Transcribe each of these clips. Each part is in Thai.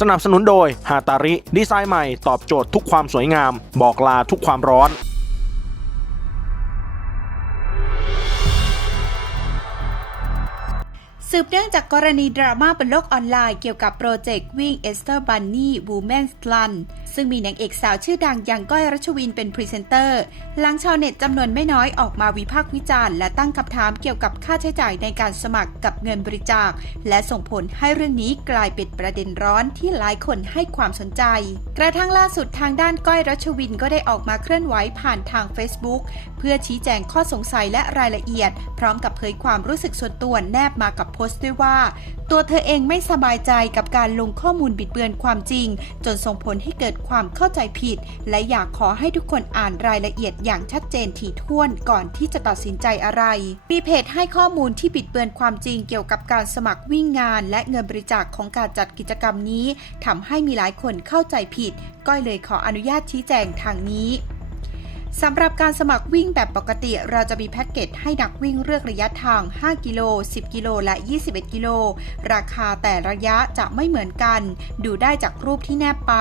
สนับสนุนโดยฮาตาริ ดีไซน์ใหม่ตอบโจทย์ทุกความสวยงาม บอกลาทุกความร้อนสืบเนื่องจากกรณีดราม่าบนโลกออนไลน์เกี่ยวกับโปรเจกต์วิ่งเอสเตอร์บันนี่วูแมนส์ลัน ซึ่งมีนางเอกสาวชื่อดังอย่างก้อยรัชวินเป็นพรีเซนเตอร์ หลังชาวเน็ตจำนวนไม่น้อยออกมาวิพากษ์วิจารณ์และตั้งคำถามเกี่ยวกับค่าใช้จ่ายในการสมัครกับเงินบริจาค และส่งผลให้เรื่องนี้กลายเป็นประเด็นร้อนที่หลายคนให้ความสนใจ กระทั่งล่าสุดทางด้านก้อยรัชวินก็ได้ออกมาเคลื่อนไหวผ่านทาง Facebook เพื่อชี้แจงข้อสงสัยและรายละเอียด พร้อมกับเผยความรู้สึกส่วนตัวแนบมากับโพสต์ด้วยว่า ตัวเธอเองไม่สบายใจกับการลงข้อมูลบิดเบือนความจริง จนส่งผลให้เกิดความเข้าใจผิด และอยากขอให้ทุกคนอ่านรายละเอียดอย่างชัดเจนถี่ถ้วนก่อนที่จะตัดสินใจอะไร มีเพจให้ข้อมูลที่บิดเบือนความจริงเกี่ยวกับการสมัครวิ่งงาน และเงินบริจาคของการจัดกิจกรรมนี้ทำให้มีหลายคนเข้าใจผิด ก้อยเลยขออนุญาตชี้แจงทางนี้ สำหรับการสมัครวิ่งแบบปกติ เราจะมีแพ็กเกจให้นักวิ่งเลือกระยะทาง 5 กิโล 10 กิโล และ 21 กิโล ราคาแต่ระยะจะไม่เหมือนกัน ดูได้จากรูปที่แนบไป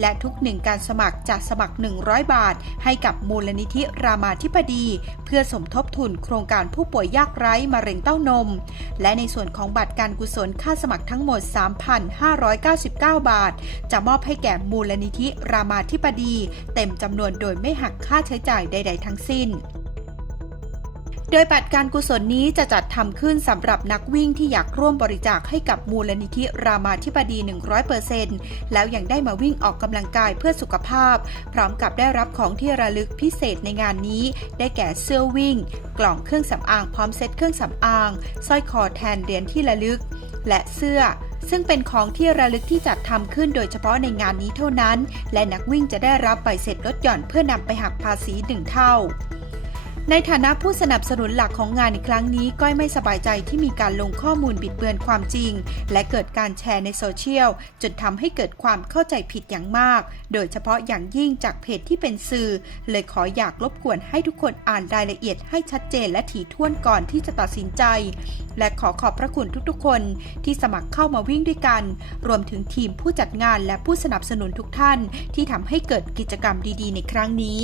และทุกหนึ่งการสมัครจะสมัคร 100 บาท ให้กับมูลนิธิรามาธิบดี เพื่อสมทบทุนโครงการผู้ป่วยยากไร้มะเร็งเต้านม และในส่วนของบัตรการกุศลค่าสมัครทั้งหมด 3,599 บาท จะมอบให้แก่มูลนิธิรามาธิบดี เต็มจำนวนโดยไม่หักค่าใช้จ่ายใด ๆ ทั้งสิ้น โดยบัตรการกุศลนี้จะจัดทำขึ้นสำหรับนักวิ่งที่อยากร่วมบริจาคให้กับมูลนิธิรามาธิบดี 100%แล้วยังได้มาวิ่งออกกำลังกายเพื่อสุขภาพ พร้อมกับได้รับของที่ระลึกพิเศษในงานนี้ ได้แก่เสื้อวิ่ง กล่องเครื่องสำอางพร้อมเซ็ตเครื่องสำอางสร้อยคอแทนเหรียญที่ระลึก และเสื้อ ซึ่งเป็นของที่ระลึกที่จัดทำขึ้นโดยเฉพาะในงานนี้เท่านั้น และนักวิ่งจะได้รับใบเสร็จลดหย่อนเพื่อนำไปหักภาษีหนึ่งเท่า ในฐานะผู้สนับสนุนหลักของงานในครั้งนี้ ก้อยไม่สบายใจที่มีการลงข้อมูลบิดเบือนความจริง และเกิดการแชร์ในโซเชียลจนทำให้เกิดความเข้าใจผิดอย่างมาก โดยเฉพาะอย่างยิ่งจากเพจที่เป็นสื่อ เลยขออยากรบกวนให้ทุกคนอ่านรายละเอียดให้ชัดเจนและถี่ถ้วนก่อนที่จะตัดสินใจ และขอขอบพระคุณทุกๆ คนที่สมัครเข้ามาวิ่งด้วยกัน รวมถึงทีมผู้จัดงานและผู้สนับสนุนทุกท่าน ที่ทำให้เกิดกิจกรรมดี ๆ ในครั้งนี้